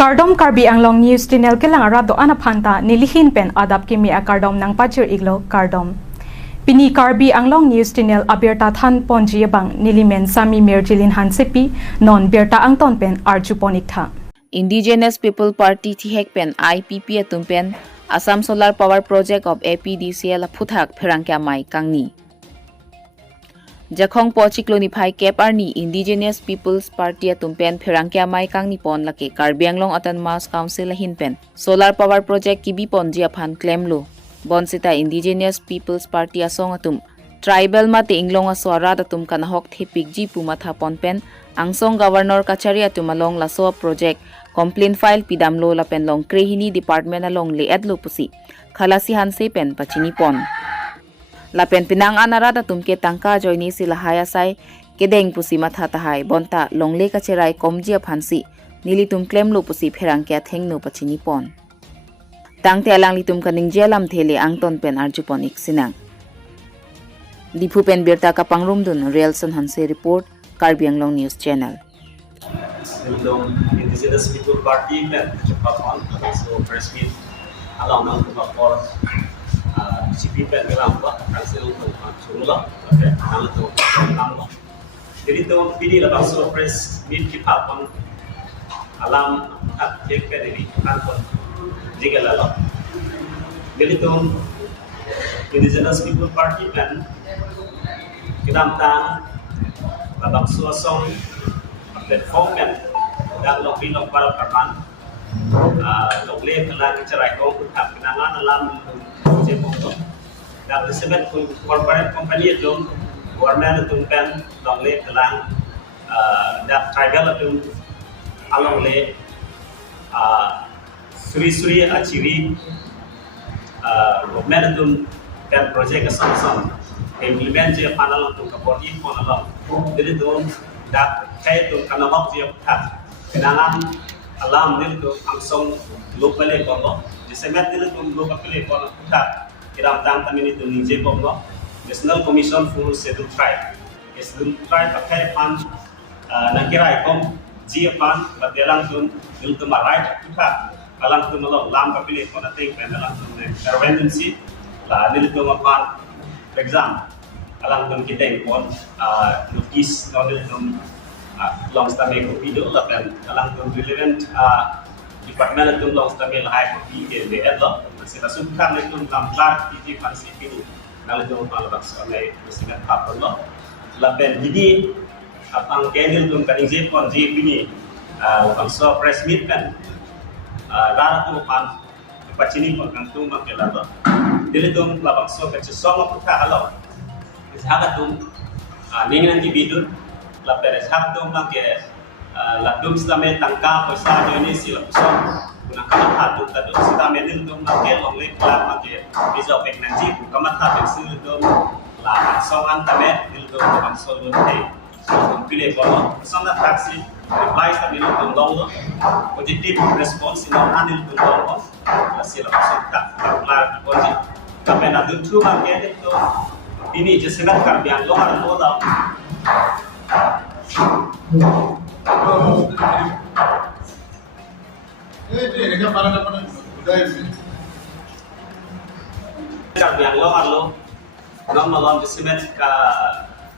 Kardom Karbi Anglong News Channel ke lang arado ana phanta nilihin pen adap kimi a kardom nang pachir iglo kardom. Pini Karbi Anglong News Channel abirta than ponji bang nilimen sami merjilin hansepi non berta angton pen arjuponik tha. Indigenous People Party Thihek Pen IPP Atumpen Assam Solar Power Project of APDCL Phuthak Phirangkya Mai Kangni Jakhong Pochikloni Phai Kep Arni Indigenous People's Party Atumpen Phirangkya Mai Kangni Pon Lake Karbi Anglong Autonomous Council Hinpen Solar Power Project Kibi Pon Jia Phan Claim Lo Bonsita Indigenous People's Party Asong Atum Tribal Mate Inglong Aswara Atum Kanahok Thepik Ji Pumatha Ponpen Angsong Governor Kachari Atumalong Laso Project Complaint file pidamlo la pen long krehini department along le adlo pusi khalasi hanse pen pachini pon la pen pinang anarada tumke tangka joini sila haya sai kedeng pusi matha tahai bonta longle kacherai komjia phansi nili tum claim lo pusi pherang kya thengno pachini pon tangte alang li tum kaning jelam thele angton pen arjuponik sinang dipu pen birta ka pangrum dun relson hanse report Karbi Anglong News Channel. Indigenous People Party dan Japan so press meet alam nang for CP pen alam ba council untuk chula okay alam tu alam ba jadi tu pilih lah so press meet kita pun alam tak cek ke diri kan pun jika lalu jadi tu Indigenous People Party pen kita tang labang suasong platform kan dan lebih lokal karena lokal kelang cerai kau tak kenangan alam sebab dan disebut corporate company itu government itu kan lokal kelang dan tribal itu alam le suri aciri government itu kan project kesana implement je panel itu kapori panel jadi itu dak kayak tu karena waktu yang tak kenangan alam ni tu langsung lokal ekonomi disemet ni tu lokal ekonomi tak kiram tang kami ni tu nije ekonomi National Commission for Scheduled Tribe pakai pan nak kira ekonomi dia pan berjalan tu tu marai tak alam tu malam lam kami ekonomi pendalang tu intervensi lah ni tu makan exam alang tu kita pun lukis novel tu long stame ko video la pen alang tu relevant department tu long stame la hai ko ke le adlo sila subkan le tu lam clark ti fancy pidu nal tu pala bak sale sila kaplo la pen jadi apang kenil tu kan je pon je bini so press meet kan rara tu pan pachini pon kan tu makela to dili tu la bak so ka song ko ta halo Ishaga tu, ningan di bidur, lapar ishag tu mangke, lapdum sedame tangka poisa joini si lapsong, guna kamat hatu tadu sedame nil tu mangke longle kelar mangke, bisa peknanji, kamat hatu sil tu, la songan tame nil tu kamat solun te, solun pilih bola, songan taksi, reply sedame nil tu longo, positive response ina nil tu longo, la si lapsong tak kelar posi, kami nak tu mangke tu. Ini jesengat Karbi Anglong ada dua Karbi Anglong ada malam jesengat ka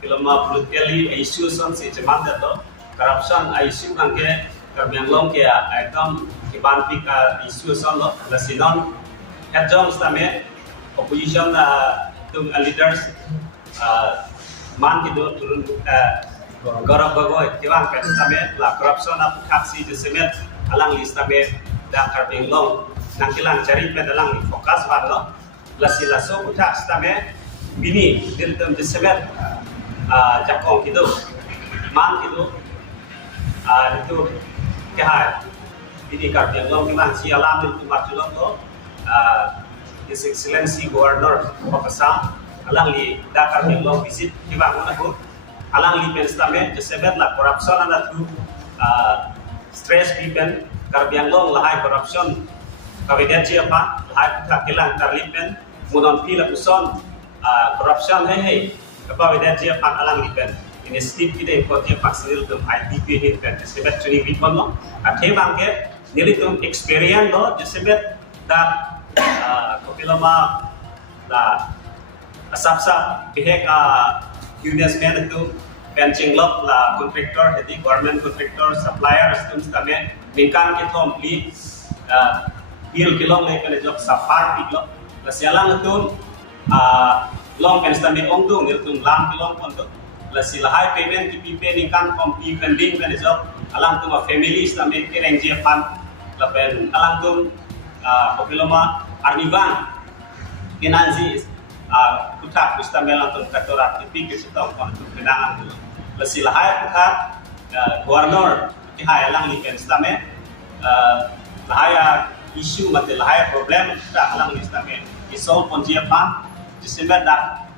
film politically issues on si cuman itu corruption isu kan ke Karbi Anglong ke item kibanti ka issues on lo lasinon hajong stame opposition tum leaders man kido turun garab bagoy tiwang kan sabe la corruption ap taksi jesemet alang listabe da Karbi Anglong nang kilang cari pedalang fokus barlo la silaso tax tabe bini dil tum jesemet jakong kido man kido itu kehai bini Karbi Anglong kilang si alam itu matulong to His Excellency Governor of Assam, alang li Dakar Anglong visit kibang unahut, alang li penstame jeseber la corruption anda tu stress people Karbi Anglong lahai corruption kawidet siapa lahai kakilang karlipen munon pila puson corruption hei kawidet siapa alang li pen initiative kita ikut dia paksil tu IPP ni pen jeseber curi bipon lo, athe bangke nilitum experience lo disebut dak kopilama la asapsa pihak businessman itu benching lok la contractor jadi government contractor supplier systems kami bingkan kita beli deal kilong le kena job safar bilo la sialang itu long penstam ongdung itu lam kilong untuk la silahai payment ki pipe bingkan kompi pending kena job alang tu family stambe kereng je fan la ben alang tu kopilama arnivan finansi kutak kustamela untuk katorat tipi kesutau untuk kenangan dulu. Lesilahai kutak gubernur kihai alang lipen stame lahaya isu mati lahaya problem kutak alang li stame isol ponjiapan Desember dak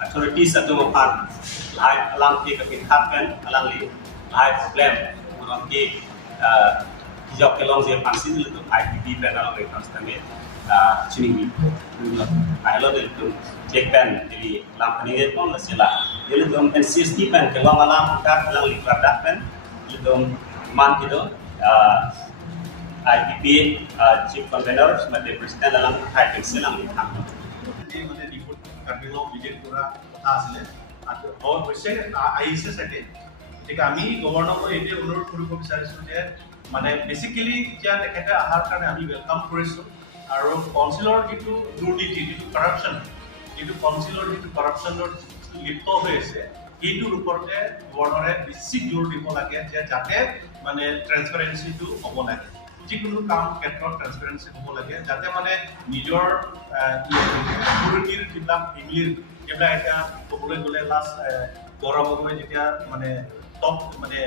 authorities satu mapan lahaya alang ki kepintapan alang li lahaya problem orang ki hijau kelong je pansin itu IPB penal li stame chini ailo itu cek pen jadi lampu ini pun lesila jadi dom NCST pen kalau malam kita bilang lipat pen itu man itu IPP chief convener sebagai presiden dalam high council yang ditang jadi mana report karena visit pura কথা আছিলে আৰু হ'ল হৈছে আহিছে সেটে ঠিক আমি গভৰ্ণৰক এই অনুৰোধ কৰিব বিচাৰিছো যে মানে বেসিক্যালি যে তেখেতে আহাৰ কাৰণে আমি ওয়েলকাম কৰিছো আৰু কাউন্সিলৰ যেটো দুৰ্নীতি যেটো কৰাপশন যেটো কাউন্সিলৰ যেটো কৰাপশনৰ লিপ্ত হৈ আছে এইটোৰ ওপৰতে গভৰ্ণৰে বেছি জোৰ দিব লাগে যে যাতে মানে ট্ৰান্সপাৰেন্সিটো হ'ব লাগে যিকোনো কাম ক্ষেত্ৰত ট্ৰান্সপাৰেন্সি হ'ব লাগে যাতে মানে নিজৰ দুৰ্নীতিৰ যিবিলাক ইংলিছ এইবিলাক এটা ক'বলৈ গ'লে লাষ্ট গৌৰৱগৈ যেতিয়া মানে টপ মানে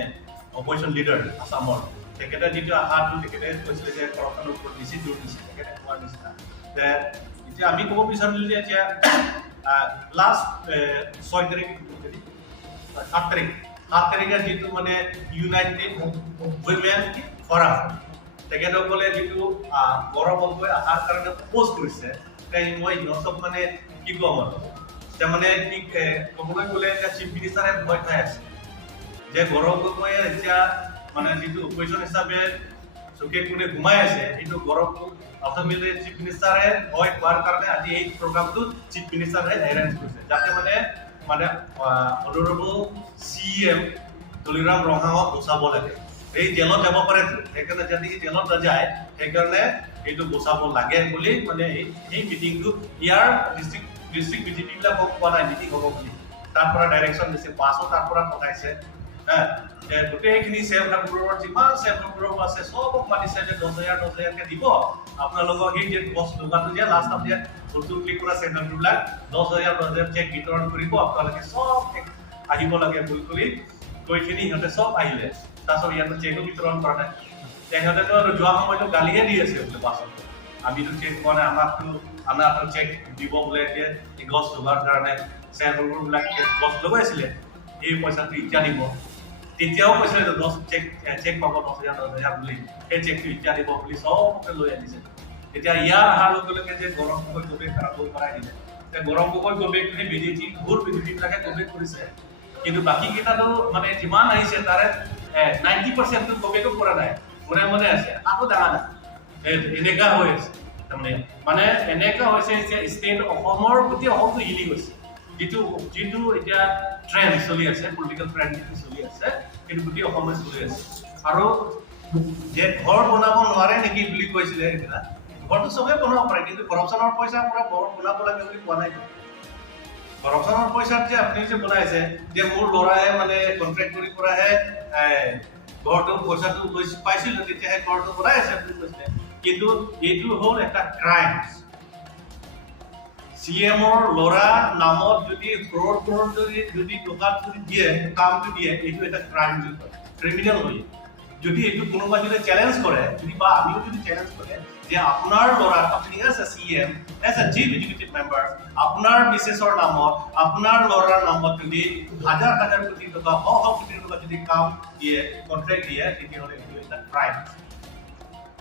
অপজিশ্যন লিডাৰ আসামৰ তেখেতে যিটো আহাৰটো তেখেতে কৈছিলে যে কৰাপশ্যনৰ ওপৰত বেছি জোৰ দিছে তেখেতে কোৱাৰ নিচিনা যে এতিয়া আমি ক'ব বিচাৰিলোঁ যে এতিয়া লাষ্ট 6 তাৰিখ 7 তাৰিখে যিটো মানে ইউনাইটেড উইমেন ফৰাম তেখেতসকলে যিটো গৌৰৱগৈ আহাৰ কাৰণে পোষ্ট কৰিছে মই ইহঁতক মানে কি ক'ম আৰু মানে কি ক'বলৈ গ'লে এতিয়া চিফ মিনিষ্টাৰে ভয় খাই আছে যে গৌৰৱগৈয়ে এতিয়া মানে যিটো অপজিশ্যন হিচাপে চুকে কোণে ঘুমাই আছে এইটো গৌৰৱটো আল্টিমেটলি চিফ মিনিষ্টাৰে ভয় খোৱাৰ কাৰণে আজি এই প্ৰগ্ৰামটো চিফ মিনিষ্টাৰে এৰেঞ্জ কৰিছে যাতে মানে অনাৰেবল CM তুলিৰাম ৰঙাক বচাব লাগে এই জেলত যাব পাৰে সেইকাৰণে যদি জেলত নাযায় সেইকাৰণে এইটো বচাব লাগে বুলি মানে এই মিটিংটো ইয়াৰ ডিষ্ট্ৰিক্ট বিজেপিবিলাকক কোৱা নাই মিটিং হ'ব বুলি তাৰ পৰা ডাইৰেকশ্যন দিছে পাছও তাৰ পৰা পঠাইছে গোটেইখিনি চেলবোৰৰ যিমান চেলবোৰ আছে চবক মাতিছে যে 10,000 দিব আপোনালোকক সেই যে বস দোকানটো যে লাষ্ট আপডে ফটো ক্লিক কৰা চেণ্টাৰবিলাক 10,000 চেক বিতৰণ কৰিব আপোনালোকে চব আহিব লাগে বুলি কৈখিনি সিহঁতে চব আহিলে তাৰপিছত ইয়াত চেকো বিতৰণ কৰা নাই তেখেতেতো যোৱা সময়তো গালিহে দি আছে বোলে পাছত আমিতো চেক কৰা নাই আমাৰতো চেক দিব বোলে এতিয়া গছ লগাৰ কাৰণে চেলবোৰবিলাক গছ লগাইছিলে এই পইচাটো এতিয়া দিব তেতিয়াও কৈছিলে 10 চেক পাব 10,000 বুলি এই চেকটো এতিয়া দিব বুলি চবকে লৈ আনিছে এতিয়া ইয়াৰ অহাৰ লগে লগে যে গৰম গগৈ গবেক কৰাই দিলে গৰম গগৈ গবেক বিজেপি বহুত বিজেপিবিলাকে গবেক কৰিছে কিন্তু বাকী কেইটাতো মানে যিমান আহিছে তাৰে 90% গবেকো কৰা নাই মনে আছে আকৌ ডাঙা নাই এনেকা হৈ আছে মানে এনেকা হৈছে যে ষ্টেট অসমৰ প্ৰতি অসমটো হিলি গৈছে যিটো এতিয়া ট্ৰেন্ড চলি আছে পলিটিকেল ট্ৰেন্ড চলি আছে কিন্তু গোটেই অসমত চলি আছে আৰু যে ঘৰ বনাব নোৱাৰে নেকি বুলি কৈছিলে এতিয়া ঘৰটো চবে বনাব পাৰে কিন্তু কৰাপশ্যনৰ পইচা পৰা ঘৰ বনাব লাগে বুলি কোৱা নাই কৰাপশ্যনৰ পইচাত যে আপুনি যে বনাইছে যে মোৰ ল'ৰাই মানে কন্ট্ৰেক্ট কৰি পৰাহে ঘৰটো পইচাটো পাইছিল তেতিয়াহে ঘৰটো বনাই আছে বুলি কৈছিলে কিন্তু এইটো হ'ল এটা ক্ৰাইম CMৰ ল'ৰা নামত যদি কৰ'ৰ যদি টকা যদি দিয়ে কামটো দিয়ে এইটো এটা ক্ৰাইম ক্ৰিমিনেল হয় যদি এইটো কোনোবা যদি চ্যালেঞ্জ কৰে যদি বা আমিও যদি চ্যালেঞ্জ কৰে যে আপোনাৰ ল'ৰা আপুনি as a CM as a chief executive member আপোনাৰ মিছেছৰ নামত আপোনাৰ ল'ৰাৰ নামত যদি হাজাৰ কোটি টকা কোটি টকা যদি কাম দিয়ে কন্ট্ৰেক্ট দিয়ে তেতিয়াহ'লে এইটো এটা ক্ৰাইম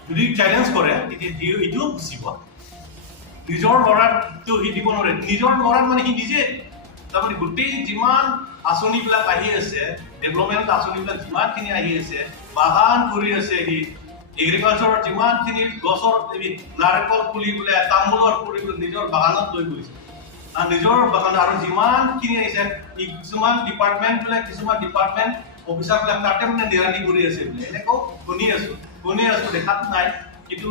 যদি চ্যালেঞ্জ কৰে তেতিয়া এইটোও বুজিব নিজৰ ল'ৰাটো সি দিব নোৱাৰে নিজৰ ল'ৰাত মানে সি নিজে তাৰমানে গোটেই যিমান আঁচনিবিলাক আহি আছে ডেভেলপমেণ্ট আঁচনিবিলাক যিমানখিনি আহি আছে বাগান কৰি আছে এগ্ৰিকালচাৰৰ যিমানখিনি গছৰ নাৰিকল পুলি বোলে তামোলৰ পুলি বোলে নিজৰ বাগানত লৈ গৈছে আৰু নিজৰ বাগানত আৰু যিমানখিনি আহিছে কিছুমান ডিপাৰ্টমেণ্ট অফিচাৰবিলাক তাতে মানে নিৰানি কৰি আছে বোলে এনেকৈ শুনি আছো দেখাত নাই কিন্তু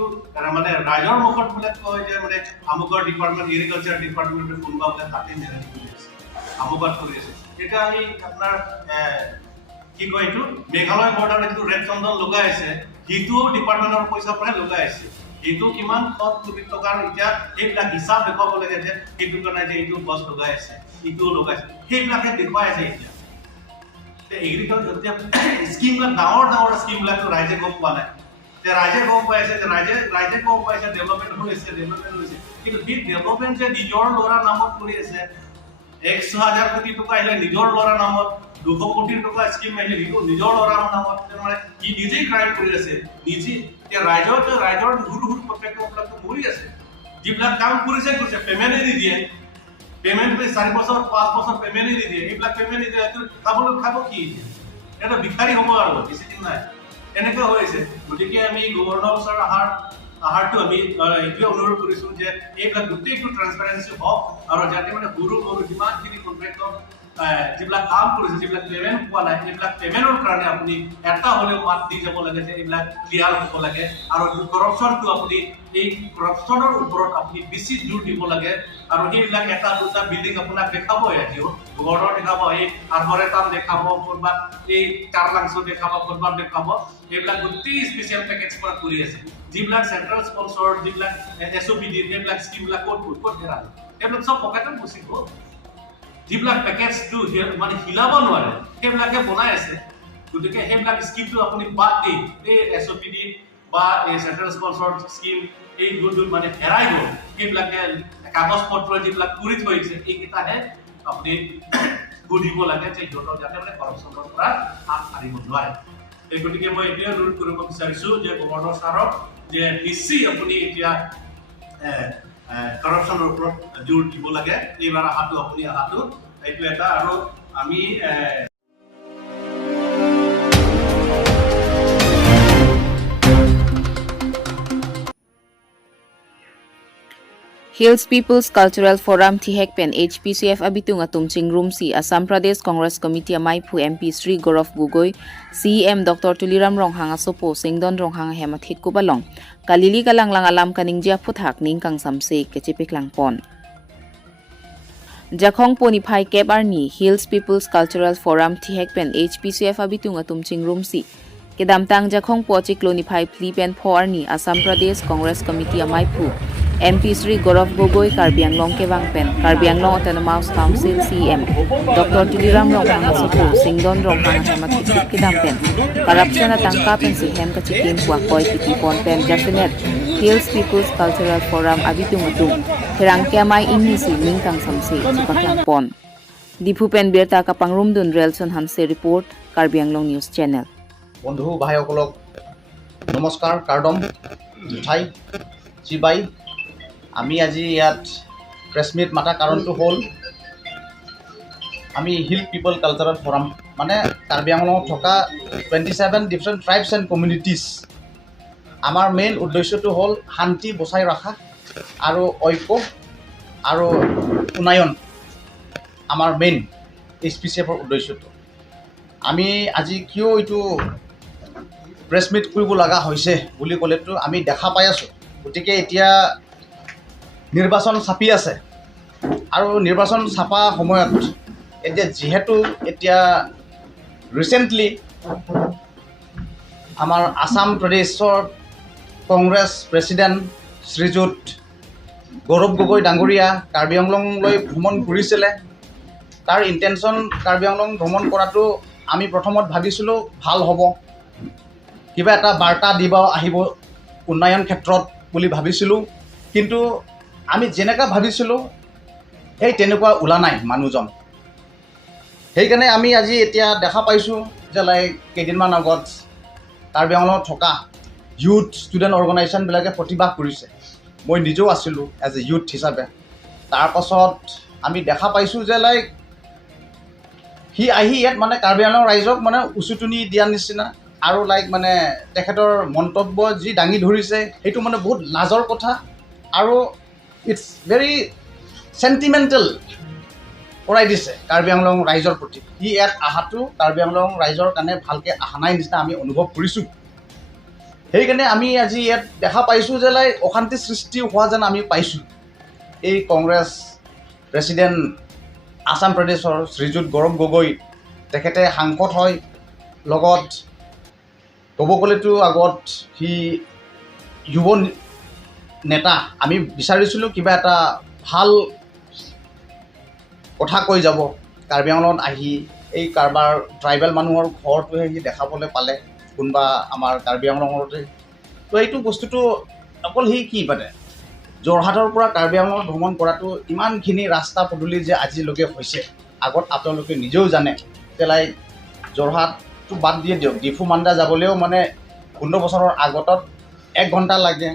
মানে ৰাইজৰ মুখত বোলে কয় যে মানে আমুকৰ ডিপাৰ্টমেণ্ট এগ্ৰিকালচাৰ ডিপাৰ্টমেণ্টে কোনোবা বোলে তাতে নিৰানি কৰি আছে আমুকত কৰি আছে এতিয়া আমি আপোনাৰ কি কয় এইটো মেঘালয় বৰ্ডাৰত যিটো ৰেড চন্দন লগাই আছে সেইটো ডিপাৰ্টমেণ্টৰ পইচাৰ পৰাই লগাই আছে সেইটো কিমান কোটি টকাৰ এতিয়া সেইবিলাক হিচাপ দেখুৱাব লাগে যে সেইটো কাৰণে যে এইটো গছ লগাই আছে ইটোও লগাইছে সেইবিলাকে দেখুৱাই আছে এতিয়া এগ্ৰিকালচাৰ স্কিমবিলাক ডাঙৰ স্কিমবিলাক ৰাইজে গম পোৱা নাই ৰাইজে গম পাইছে যে ৰাইজে গম পাইছে ডেভেলপমেণ্ট হৈছে কিন্তু সেই ডেভেলপমেণ্ট যে নিজৰ ল'ৰাৰ নামত কৰি আছে 100,000 কোটি টকা আহিলে নিজৰ ল'ৰাৰ নামত 200 কোটি টকা স্কিম আহিলে নিজৰ ল'ৰাৰ নামত মানে কি নিজেই ক্ৰাইম কৰি আছে নিজে এতিয়া ৰাইজৰ সৰু প্ৰত্যেকবিলাকতো মৰি আছে যিবিলাক কাম কৰিছে পেমেণ্টে নিদিয়ে পেমেণ্ট 4 বছৰ 5 বছৰ পেমেণ্টে নিদিয়ে এইবিলাক পেমেণ্ট নিদিয়ে খাব কি এটা ভিখাৰী হ'ব আৰু বেছি দিন নাই এনেকৈ হৈ আছে গতিকে আমি গভৰ্ণৰ ওচৰত আহাৰটো আমি এইটোৱে অনুৰোধ কৰিছোঁ যে এইবিলাক গোটেইটো ট্ৰান্সপাৰেঞ্চি হওক আৰু যাতে মানে সৰু যিমানখিনি কণ্ট্ৰেক্টৰ যিবিলাক কাম কৰিছে যিবিলাক পেমেণ্ট পোৱা নাই সেইবিলাক পেমেণ্টৰ কাৰণে আপুনি এটা হ'লেও মাত দি যাব লাগে যে এইবিলাক ক্লিয়াৰ হ'ব লাগে আৰু কৰাপশ্যনটো আপুনি এই কৰাপশ্যনৰ ওপৰত আপুনি বেছি জোৰ দিব লাগে আৰু সেইবিলাক এটা দুটা বিল্ডিং আপোনাক দেখাবই আজিও গড়ৰ দেখাব এই আৰ্বৰেটাম দেখাব ক'ৰবাত এই কাৰলাংছো দেখাব ক'ৰবাত দেখাব এইবিলাক গোটেই স্পেচিয়েল পেকেজ পৰা কৰি আছে যিবিলাক চেণ্ট্ৰেল স্পনচৰ যিবিলাক SOPD সেইবিলাক স্কিমবিলাক ক'ত হেৰাল এইবিলাক চব পকেটত গুচিব যিবিলাক পেকেজটো মানে হিলাব নোৱাৰে সেইবিলাকে বনাই আছে গতিকে সেইবিলাক স্কিমটো আপুনি বাদ দি এই SOPD বা এই চেণ্ট্ৰেল স্পনচৰ স্কিম এই যোনটো মানে হেৰাই গ'ল সেইবিলাকে কাগজ পত্ৰ যিবিলাক কৰি থৈছে এইকেইটাহে আপুনি সুধিব লাগে যে সিহঁতক যাতে মানে কৰাপশ্যনৰ পৰা হাত সাৰিব নোৱাৰে এই গতিকে মই এতিয়া অনুৰোধ কৰিব বিচাৰিছোঁ যে গভৰ্ণৰ ছাৰক যে নিশ্চয় আপুনি এতিয়া কৰাপশ্যনৰ ওপৰত জোৰ দিব লাগে এইবাৰ আপুনি অহাটো এইটো এটা আৰু আমি Hills People's Cultural Forum Thihekpen HPCF abitung atumching roomsi Assam Pradesh Congress Committee Maipu MP Sri Gaurav Gogoi CM Dr. Tuliram Ronghang Asopo Singdon Ronghang Hemathit Kubalong Kalili Kalanglang Alam Kaningja Puthak Ningkang Samse Kechipiklang Pon Jakhong Ponipai Kep Arni Hills People's Cultural Forum Thihekpen HPCF abitung atumching roomsi Kedamtang Jakhong Pochik Lonipai Plipen Phoarni Assam Pradesh Congress Committee Maipu MP Sri Gaurav Gogoi Karbi Anglong Kewangpen Karbi Anglong Autonomous Council CM Dr. Tuliram Ronghang Asopo Singdon Ronghang Hemathit Kedampen Corruption at Tangkapen Silhem Kachikim Puakoy Kitipon Pen Jafinet Hills People's Cultural Forum abitung atung Herangkya Mai Inisi Ningkang Samse Chipaklang Pon Dipupen Berta Kapangrumdun Relson Hanse Report Karbi Anglong News Channel বন্ধু ভাইসকলক নমস্কাৰ কাৰ্ডম ঠাই চিবাই আমি আজি ইয়াত press meat মাতা কাৰণটো হ'ল আমি হিল পিপল কালচাৰেল ফৰাম মানে কাৰ্বি আংলঙত থকা 27 ডিফাৰেণ্ট ট্ৰাইবছ এণ্ড কমিউনিটিজ আমাৰ মেইন উদ্দেশ্যটো হ'ল শান্তি বচাই ৰখা আৰু ঐক্য আৰু উন্নয়ন আমাৰ মেইন HPCFৰ উদ্দেশ্যটো আমি আজি কিয় এইটো প্ৰেছ মিট কৰিব লগা হৈছে বুলি ক'লেতো আমি দেখা পাই আছোঁ গতিকে এতিয়া নিৰ্বাচন চাপি আছে আৰু নিৰ্বাচন চাপা সময়ত এতিয়া যিহেতু এতিয়া ৰিচেণ্টলি আমাৰ আসাম প্ৰদেশৰ কংগ্ৰেছ প্ৰেছিডেণ্ট শ্ৰীযুত গৌৰৱ গগৈ ডাঙৰীয়া কাৰ্বি আংলঙলৈ ভ্ৰমণ কৰিছিলে তাৰ ইণ্টেনশ্যন কাৰ্বি আংলং ভ্ৰমণ কৰাটো আমি প্ৰথমত ভাবিছিলোঁ ভাল হ'ব কিবা এটা বাৰ্তা দিব আহিব উন্নয়ন ক্ষেত্ৰত বুলি ভাবিছিলোঁ কিন্তু আমি যেনেকৈ ভাবিছিলোঁ সেই তেনেকুৱা ওলা নাই মানুহজন সেইকাৰণে আমি আজি এতিয়া দেখা পাইছোঁ যে লাইক কেইদিনমান আগত কাৰ্বি আংলঙত থকা ইউথ ষ্টুডেণ্ট অৰ্গেনাইজেশ্যনবিলাকে প্ৰতিবাদ কৰিছে মই নিজেও আছিলোঁ এজ এ ইউথ হিচাপে তাৰপাছত আমি দেখা পাইছোঁ যে লাইক সি আহি ইয়াত মানে কাৰ্বি আংলং ৰাইজক মানে উচুটনি দিয়াৰ নিচিনা আৰু লাইক মানে তেখেতৰ মন্তব্য যি দাঙি ধৰিছে সেইটো মানে বহুত লাজৰ কথা আৰু ইটছ ভেৰি চেণ্টিমেণ্টেল কৰাই দিছে কাৰ্বি আংলং ৰাইজৰ প্ৰতি। সি ইয়াত অহাটো কাৰ্বি আংলং ৰাইজৰ কাৰণে ভালকৈ অহা নাই নিচিনা আমি অনুভৱ কৰিছোঁ। সেইকাৰণে আমি আজি ইয়াত দেখা পাইছোঁ যে লাইক অশান্তি সৃষ্টি হোৱা যেন আমি পাইছোঁ। এই কংগ্ৰেছ প্ৰেছিডেণ্ট আসাম প্ৰদেশৰ শ্ৰীযুত গৌৰৱ গগৈ তেখেতে সাংসদ হয়, লগত ক'ব গ'লেতো আগত সি যুৱ নেতা। আমি বিচাৰিছিলোঁ কিবা এটা ভাল কথা কৈ যাব কাৰ্বি আংলঙত আহি। এই কাৰোবাৰ ট্ৰাইবেল মানুহৰ ঘৰটোহে সি দেখাবলৈ পালে কোনোবা আমাৰ কাৰ্বি আংলঙতে। তো এইটো বস্তুটো অকল সি কি মানে যোৰহাটৰ পৰা কাৰ্বি আংলঙত ভ্ৰমণ কৰাটো ইমানখিনি ৰাস্তা পদূলি যে আজিলৈকে হৈছে, আগত আপোনালোকে নিজেও জানে যে লাইক যোৰহাটটো বাদ দিয়ে দিয়ক, ডিফু মান্দা যাবলৈও মানে 15 বছৰৰ আগতত 1 ঘণ্টা লাগে।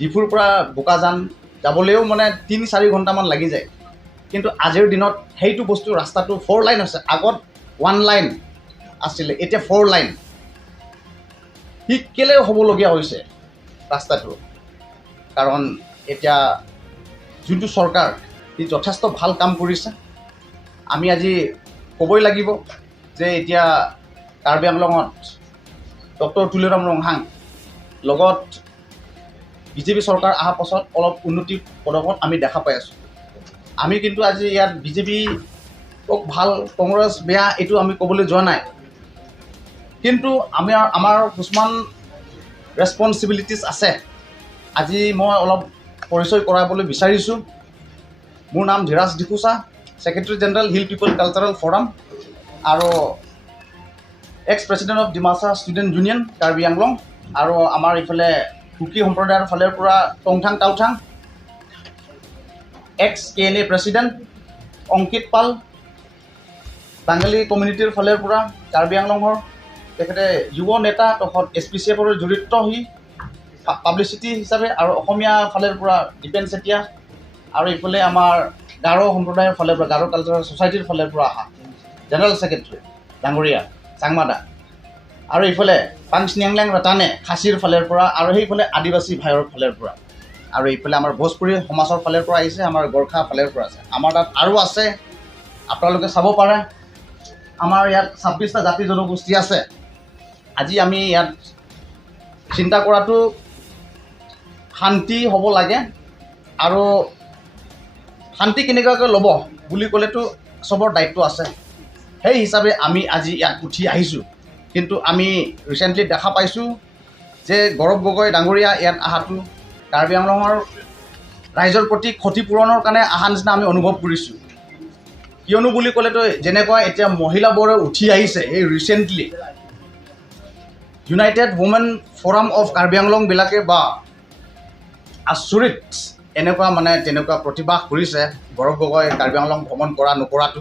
ডিফুৰ পৰা বোকাজান যাবলৈও মানে 3-4 ঘণ্টামান লাগি যায়। কিন্তু আজিৰ দিনত সেইটো বস্তু ৰাস্তাটো 4 লাইন আছে। আগত 1 লাইন আছিলে, এতিয়া 4 লাইন। সি কেলৈ হ'বলগীয়া হৈছে ৰাস্তাটো? কাৰণ এতিয়া যোনটো চৰকাৰ সি যথেষ্ট ভাল কাম কৰিছে। আমি আজি ক'বই লাগিব যে এতিয়া কাৰ্বি আংলঙত ডক্টৰ তুলিৰাম ৰংহাং লগত বিজেপি চৰকাৰ অহাৰ পাছত অলপ উন্নতি পদক্ষেপ আমি দেখা পাই আছোঁ। আমি কিন্তু আজি ইয়াত বিজেপি ভাল কংগ্ৰেছ বেয়া এইটো আমি ক'বলৈ যোৱা নাই, কিন্তু আমাৰ কিছুমান ৰেছপনচিবিলিটিছ আছে। আজি মই অলপ পৰিচয় কৰাবলৈ বিচাৰিছোঁ। মোৰ নাম Dhiraj Diphusa, secretary general hill পিপল কালচাৰেল ফৰাম আৰু x president of Dimasa student union Karbi Anglong. আৰু আমাৰ ইফালে কুকি সম্প্ৰদায়ৰ ফালৰ পৰা টংথাং টাওথাং এক্স KNA প্ৰেছিডেণ্ট অংকিত পাল, বাঙালী কমিউনিটিৰ ফালৰ পৰা কাৰ্বি আংলঙৰ তেখেতে যুৱ নেতা তথা SPCFৰ জড়িত সি পাব্লিচিটি হিচাপে, আৰু অসমীয়া ফালৰ পৰা দীপেন চেতিয়া, আৰু ইফালে আমাৰ গাৰো সম্প্ৰদায়ৰ ফালৰ পৰা গাৰো কালচাৰেল ছ'চাইটিৰ ফালৰ পৰা অহা জেনেৰেল ছেক্ৰেটাৰী ডাঙৰীয়া চাংমাদা, আৰু ইফালে পাংছ নিয়াংলেং ৰটানে খাচীৰ ফালৰ পৰা, আৰু সেইফালে আদিবাসী ভাইৰ ফালৰ পৰা, আৰু এইফালে আমাৰ ভোজপুৰী সমাজৰ ফালৰ পৰা আহিছে, আমাৰ গোৰ্খা ফালৰ পৰা আছে। আমাৰ তাত আৰু আছে, আপোনালোকে চাব পাৰে। আমাৰ ইয়াত 26টা জাতি জনগোষ্ঠী আছে। আজি আমি ইয়াত চিন্তা কৰাটো শান্তি হ'ব লাগে, আৰু শান্তি কেনেকুৱাকৈ ল'ব বুলি ক'লেতো চবৰ দায়িত্ব আছে। সেই হিচাপে আমি আজি ইয়াত উঠি আহিছোঁ। কিন্তু আমি ৰিচেণ্টলি দেখা পাইছোঁ যে গৌৰৱ গগৈ ডাঙৰীয়া ইয়াত অহাটো কাৰ্বি আংলঙৰ ৰাইজৰ প্ৰতি ক্ষতিপূৰণৰ কাৰণে অহা নিচিনা আমি অনুভৱ কৰিছোঁ। কিয়নো বুলি ক'লেতো যেনেকুৱা এতিয়া মহিলাবোৰে উঠি আহিছে, এই recently United Women Forum of Karbi আংলংবিলাকে বা আচৰিত এনেকুৱা মানে তেনেকুৱা প্ৰতিবাদ কৰিছে গৌৰৱ গগৈ কাৰ্বি আংলং ভ্ৰমণ কৰা নকৰাটো।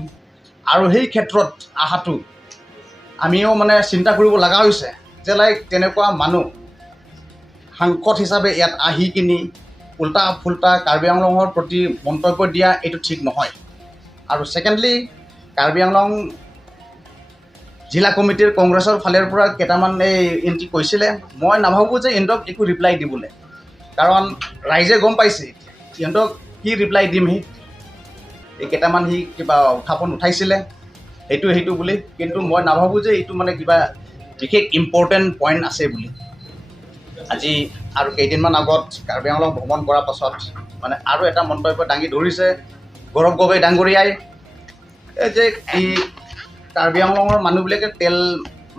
আৰু সেই ক্ষেত্ৰত অহাটো আমিও মানে চিন্তা কৰিব লগা হৈছে যে লাইক তেনেকুৱা মানুহ সাংসদ হিচাপে ইয়াত আহি কিনি উল্টা ফুল্টা কাৰ্বি আংলঙৰ প্ৰতি মন্তব্য দিয়া এইটো ঠিক নহয়। আৰু ছেকেণ্ডলি কাৰ্বি আংলং জিলা কমিটিৰ কংগ্ৰেছৰ ফালৰ পৰা কেইটামান এই এণ্ট্ৰি কৈছিলে। মই নাভাবোঁ যে ইহঁতক একো ৰিপ্লাই দিবলৈ, কাৰণ ৰাইজে গম পাইছে ইহঁতক কি ৰিপ্লাই দিম। এই কেইটামান সি কিবা উত্থাপন উঠাইছিলে সেইটো বুলি, কিন্তু মই নাভাবোঁ যে এইটো মানে কিবা বিশেষ ইম্পৰ্টেণ্ট পইণ্ট আছে বুলি। আজি আৰু কেইদিনমান আগত কাৰ্বি আংলং ভ্ৰমণ কৰাৰ পাছত মানে আৰু এটা মন্তব্য দাঙি ধৰিছে গৌৰৱ গগৈ ডাঙৰীয়াই, এই যে এই কাৰ্বি আংলঙৰ মানুহবিলাকে তেল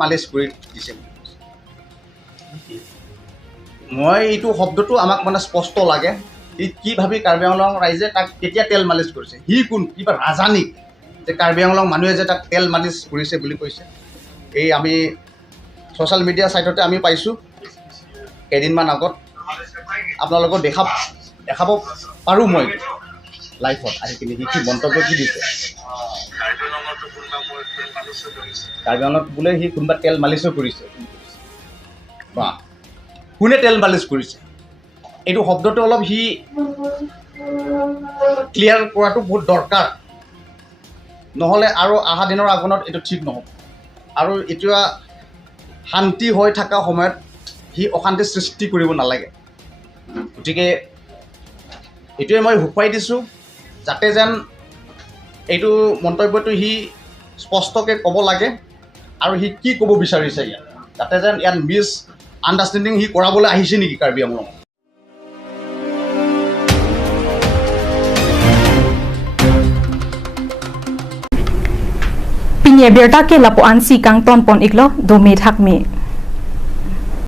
মালিচ কৰি দিছে। মই এইটো শব্দটো আমাক মানে স্পষ্ট লাগে। সি কি ভাবি কাৰ্বি আংলং ৰাইজে তাক কেতিয়া তেল মালিচ কৰিছে? সি কোন কিবা ৰাজানিক যে কাৰ্বি আংলং মানুহে যে তাক তেল মালিচ কৰিছে বুলি কৈছে? এই আমি ছ'চিয়েল মিডিয়া ছাইটতে আমি পাইছোঁ কেইদিনমান আগত। আপোনালোকক দেখাব পাৰোঁ মই লাইফত আহি কিনি সি কি মন্তব্য কি দিছে। কাৰ্বি আংলঙত বোলে সি কোনোবা তেল মালিচো কৰিছে। বা কোনে তেল মালিচ কৰিছে? এইটো শব্দটো অলপ সি ক্লিয়াৰ কৰাটো বহুত দৰকাৰ, নহ'লে আৰু অহা দিনৰ আগনত এইটো ঠিক নহ'ব। আৰু এতিয়া শান্তি হৈ থকা সময়ত সি অশান্তি সৃষ্টি কৰিব নালাগে গতিকে এইটোৱে মই হুকুৱাই দিছোঁ যাতে যেন এইটো মন্তব্যটো সি স্পষ্টকৈ ক'ব লাগে আৰু সি কি ক'ব বিচাৰিছে ইয়াত যাতে যেন ইয়াত মিছ আণ্ডাৰষ্টেণ্ডিং সি কৰাবলৈ আহিছে নেকি Karbi Anglong Pinya berta ke lapuan si kang ton pon iglo do me thak me